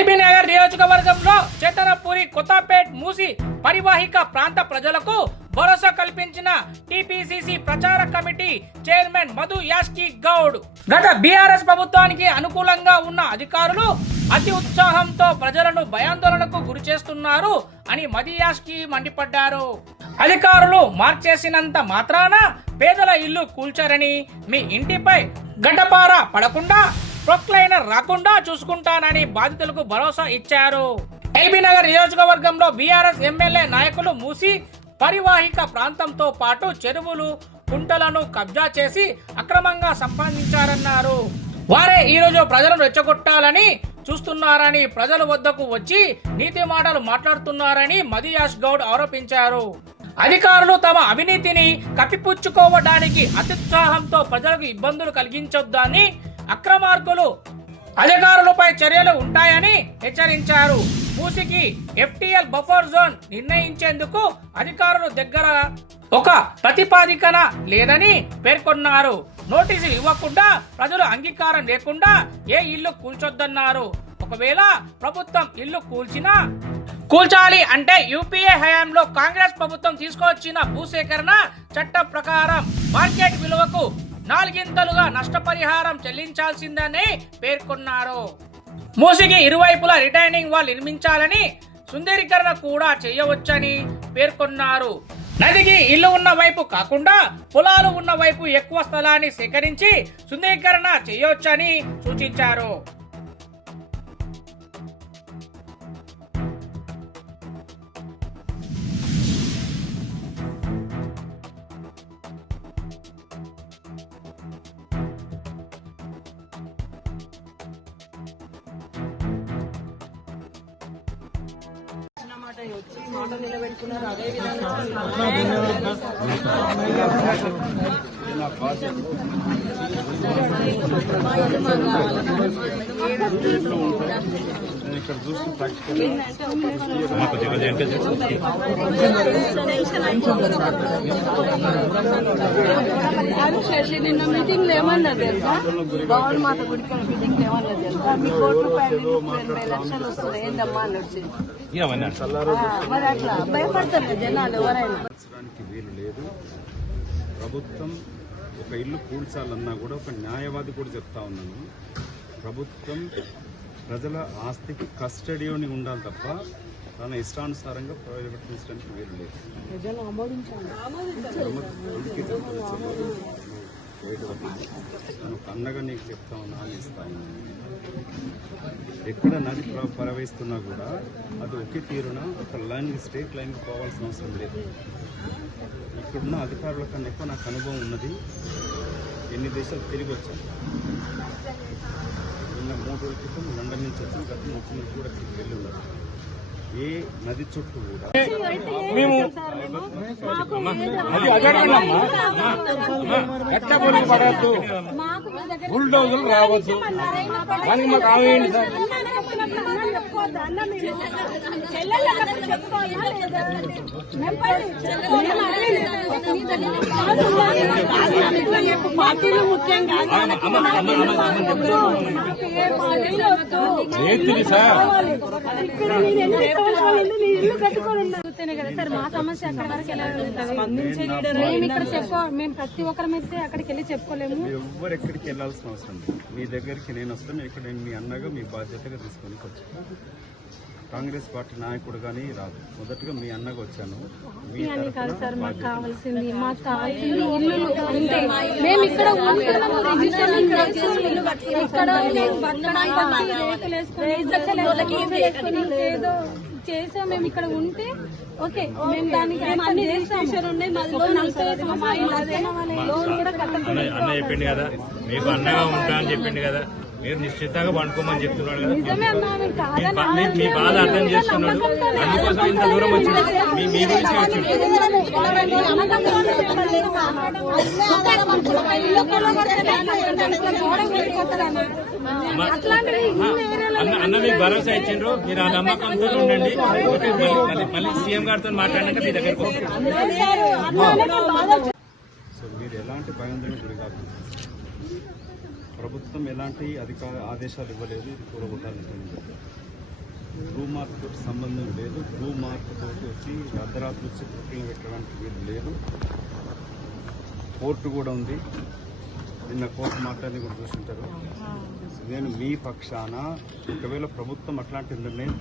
LB Nagar నియోజకవర్గంలో చేతనపూరి, కొత్తపేట్, మూసి పరివాహిక ప్రాంత ప్రజలకు భరోసా కల్పించిన టీపీసీసీ ప్రచార కమిటీ చైర్మన్ మధు యాష్కి గౌడ్. గత బీఆర్ఎస్ ప్రభుత్వానికి అనుకూలంగా ఉన్న అధికారులు అతి ఉత్సాహంతో ప్రజలను భయాందోళనకు గురి చేస్తున్నారు అని మధు యాష్కి మండిపడ్డారు. అధికారులు మార్చేసినంత మాత్రాన పేదల ఇల్లు కూల్చారని, మీ ఇంటిపై గడ్డపార పడకుండా ప్రొక్లైనర్ రాకుండా చూసుకుంటానని బాధితులకు భరోసా ఇచ్చారు. ఎల్బీ నగర్ నియోజకవర్గంలో బీఆర్ఎస్ ఎమ్మెల్యే నాయకులు మూసి పరివాహిక ప్రాంతంతో పాటు చెరువులు, కుంటలను కబ్జా చేసి అక్రమంగా సంపాదించారన్నారు. వారే ఈరోజు ప్రజలను రెచ్చగొట్టాలని చూస్తున్నారని, ప్రజల వద్దకు వచ్చి నీతి మాటలు మాట్లాడుతున్నారని మధు యాష్ గౌడ్ ఆరోపించారు. అధికారులు తమ అవినీతిని కప్పిపుచ్చుకోవడానికి అత్యుత్సాహంతో ప్రజలకు ఇబ్బందులు కలిగించొద్దని, అక్రమార్కులు అధికారులపై చర్యలు ఉంటాయని హెచ్చరించారు. మూసికి FTL బఫర్ జోన్ నిర్ణయించేందుకు అధికారుల దగ్గర ఒక ప్రతిపాదికన లేదని పేర్కొన్నారు. నోటీసు ఇవ్వకుండా, ప్రజలు అంగీకారం లేకుండా ఏ ఇల్లు కూల్చొద్దన్నారు. ఒకవేళ ప్రభుత్వం ఇల్లు కూల్చాలి అంటే యూపీఏ హయాంలో కాంగ్రెస్ ప్రభుత్వం తీసుకొచ్చిన భూసేకరణ చట్టం ప్రకారం మార్కెట్ విలువకు 4 నష్టపరిహారం చెల్లించాల్సిందని పేర్కొన్నారు. మూసికి ఇరువైపులా రిటైనింగ్ వాల్ నిర్మించాలని, సుందరీకరణ కూడా చేయవచ్చని పేర్కొన్నారు. నదికి ఇల్లు ఉన్న వైపు కాకుండా పొలాలు ఉన్న వైపు ఎక్కువ స్థలాన్ని సేకరించి సుందరీకరణ చేయవచ్చని సూచించారు. వచ్చి మాట నిలబెట్టుకున్నారు. అదే విధంగా నిన్న మీటింగ్ లో ఏమన్నా తెలుసా, భవన్ మాత గుడికి మీటింగ్ లో ఏమన్నా తెలుసా, మీ కోటి రూపాయలు 80 లక్షలు వస్తున్నాయి ఏంటమ్మా అని వచ్చింది. మరి అట్లా భయపడతారు జనాలు ఎవరైనా. వీలు లేదు. ప్రభుత్వం ఒక ఇల్లు కూల్చాలన్నా కూడా ఒక న్యాయవాది కూడా చెప్తా ఉన్నాను. ప్రభుత్వం ప్రజల ఆస్తికి కస్టడీని ఉండాలి తప్ప తన ఇష్టానుసారంగా ప్రవేశపెట్టించడానికి వీలు లేదు. తను కన్నగా నీకు చెప్తా ఉన్నా అని ఇస్తా ఉన్నాను. ఎక్కడ నది ప్రవహిస్తున్నా కూడా అది ఒకే తీరున ఒక లైన్, స్ట్రేట్ లైన్కి పోవాల్సిన అవసరం లేదు. ఇక్కడున్న అధికారుల కన్నా ఎక్కువ నాకు అనుభవం ఉన్నది. ఎన్ని దేశాలు తిరిగి వచ్చాను. నిన్న 3 రోజుల క్రితం లండన్ నుంచి వచ్చాను. గత ముఖ్యమంత్రి కూడా ఇక్కడికి వెళ్ళి ఉన్నారు. ఏ నది చుట్టూ కూడా బుల్డోజర్లు రావద్దు అని మాకు ఆవేయండి సార్. పార్టీలు ముఖ్యంగా మా సమస్య అక్కడ వరకు ఎలా మేము ఇక్కడ మేము ప్రతి ఒక్కరి మీద అక్కడికి వెళ్ళి చెప్పుకోలేము. ఎవరు ఎక్కడికి వెళ్ళాల్సిన అవసరం లేదు. మీ దగ్గరికి నేను వస్తాను. ఇక్కడ నేను మీ అన్నగా మీ బాధ్యతగా తీసుకొని వచ్చాను. కాంగ్రెస్ పార్టీ నాయకుడు కానీ రాదు. మొదటగా మీ అన్నగా వచ్చాను. కాదు సార్, మాకు కావాల్సింది ఇల్లు అంటే మేము ఇక్కడ ఏదో చేసాం. మేము ఇక్కడ ఉంటే ఓకే, మేము దానికి అన్ని రిజిస్ట్రేషన్ ఉన్నాయి. లోన్ కూడా అన్న చెప్పింది కదా, మీకు అన్నగా ఉంటా అని చెప్పింది కదా, మీరు నిశ్చితంగా పండుకోమని చెప్తున్నాడు కదా. మీ బాధ అర్థం చేసుకున్నాడు. అందుకోసం ఇంత దూరం వచ్చింది. మీ గురించి వచ్చింది. అన్న మీకు భరోసా ఇచ్చిండ్రు. మీరు ఆ నమ్మకంతో ఉండండి. మళ్ళీ సీఎం గారితో మాట్లాడినాక మీ దగ్గరికి వస్తారు. మీరు ఎలాంటి భయాందోళన గురి కాదు. ప్రభుత్వం ఎలాంటి ఆదేశాలు ఇవ్వలేదు. ఇది కూడగొట్టాలని బ్లూ మార్క్ తోటి సంబంధం లేదు. బ్లూ మార్క్ తోటి వచ్చి అర్ధరాత్రి వచ్చి బుకింగ్ పెట్టడానికి వీలు లేదు. కోర్టు కూడా ఉంది. నిన్న కోర్టు మాట్లాడి కూడా చూస్తుంటారు. నేను మీ పక్షాన ఒకవేళ ప్రభుత్వం అట్లాంటి నిర్ణయం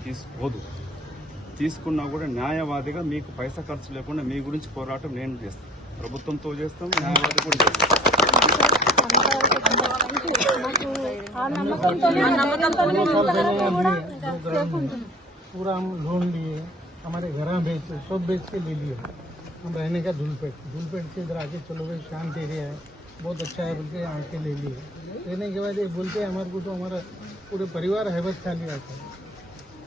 తీసుకున్నా కూడా న్యాయవాదిగా మీకు పైసా ఖర్చు లేకుండా మీ గురించి పోరాటం నేను చేస్తాను. ప్రభుత్వంతో చేస్తాం, న్యాయవాది కూడా చేస్తాం. पूरा हम लोन लिए, हमारे घर बेच सब बेच के ले लिए। हम रहने का धूलपेट से इधर आके चलो भाई शांत एरिया है, बहुत अच्छा है बोल के आके ले लिए। लेने के बाद ये बोलते हैं हमारे को तो हमारा पूरे परिवार हैबत खाली आता है।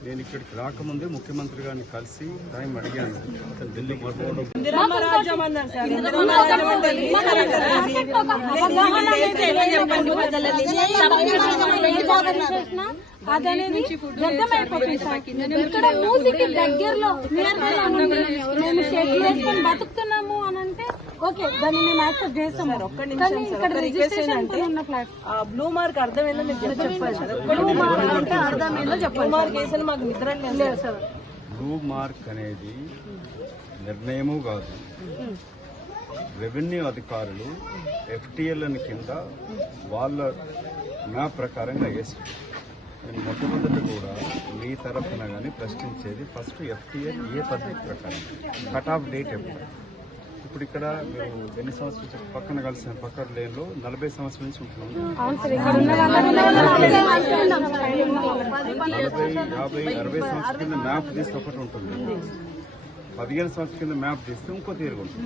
నేను ఇక్కడికి రాకముందే ముఖ్యమంత్రి గారిని కలిసి టైం అడిగాను. అతను ఢిల్లీకి ఇందిరమ్మ రాజ్యం అన్నారు సార్. అదనేది ఇక్కడ మూసికి దగ్గరలో మేము షెడ్ వేసుకొని బతుకుతున్నాము అని అంటే ఓకే, దాన్ని మేము యాక్సెప్ట్ చేస్తాము. కానీ ఇక్కడ రిజిస్ట్రేషన్ ఉన్న ఫ్లాట్ బ్లూ మార్క్ అర్థం ఏందో మీరు చెప్పాలి సార్. బ్లూ మార్క్ అంటే అర్థం ఏందో చెప్పాలి. బ్లూ మార్క్ వేసిన మాకు నిద్ర లేదు సార్. బ్లూ మార్క్ అనేది నిర్ణయము కాదు. రెవెన్యూ అధికారులు FTL కింద వాళ్ళ మ్యాప్ ప్రకారంగా వేస్తారు. నేను మొట్టమొదటి కూడా మీ తరఫున కానీ ప్రశ్నించేది ఫస్ట్ FTL ఏ పద్ధతి ప్రకారం కట్ ఆఫ్ డేట్ ఎప్పుడు. ఇప్పుడు ఇక్కడ మీరు ఎన్ని సంవత్సరాలు పక్కన కలిసిన పక్కన లేన్లో 40 సంవత్సరాల నుంచి ఉంటున్నాం. 40, 50, 60 సంవత్సరాల కింద మ్యాప్ తీస్తే ఒకటి ఉంటుంది. 15 సంవత్సరాల కింద మ్యాప్ తీస్తే ఇంకో తీరు ఉంటుంది.